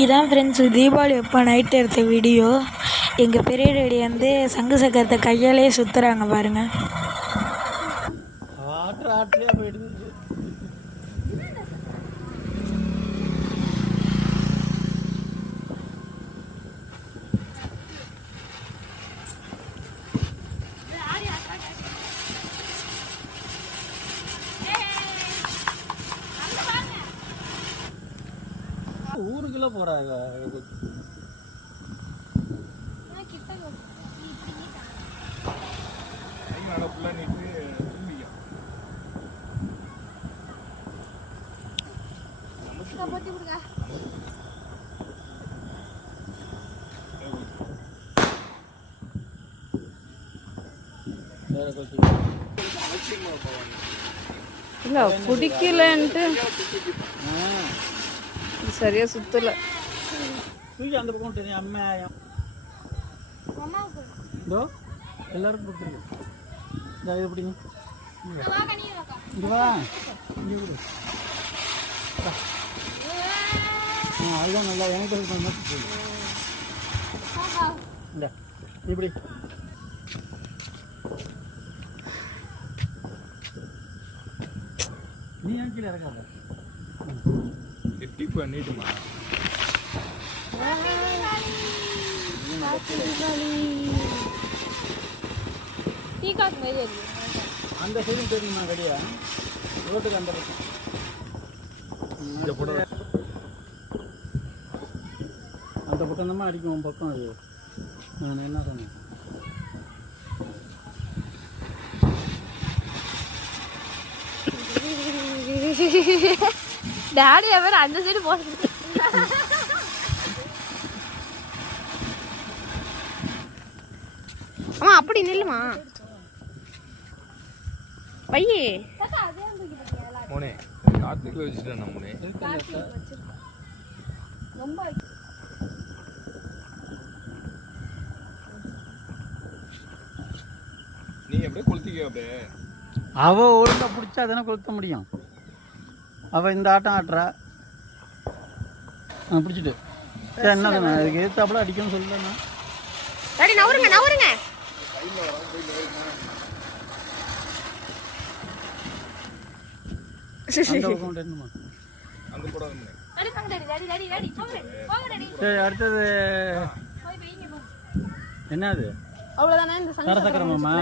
இதான் ஃப்ரெண்ட்ஸு தீபாவளி அப்போ நைட்டு எடுத்த வீடியோ. எங்கள் பெரிய டேடி வந்து சங்கு சக்கரத்தை கையாலே சுற்றுறாங்க பாருங்கள். போயிடுது. ஊருக்குள்ள போறாங்க. இல்ல பிடிக்கலன்ட்டு சரியா சுத்தல. தூக்கி அந்த பக்கம் தெரியும் அம்மா இதோ எல்லாருக்கும் கொடுத்துருக்கு. இது எப்படிங்க இங்கே வா இங்கே கொடு. அதுதான் நல்லா எனக்கு இந்த இப்படி நீ ஏன் கீழே இறக்காத டிப் பண்ணிட்டுமா. அந்த சைடும் தெரியுமா கடியா ரோட்டுக்கு அந்த பக்கம் அந்த பக்கம் தான் அடிக்கும் பக்கம். அது நான் என்ன சொன்னேன் டாடி அவர் அந்த சைடு போறது. அம்மா அப்படி நில்லுமா பையே மோனே கார்த்திக்ல வச்சிட்டேன் மோனே. நீ அப்படியே கொளுத்திக்க. அப்படியே அவ ஒழுங்கா பிடிச்சா தானே கொளுத்த முடியும். அவள் இந்த ஆட்டம் ஆட்டுறா பிடிச்சிட்டு என்ன தானே அதுக்கு எதிர்த்தாப்புல அடிக்கணும்னு சொல்லலண்ணா. டாடி நவருங்க நவருங்க. சரி அடுத்தது என்னது அவ்வளோதானே இந்த சக்கரமாம்மா.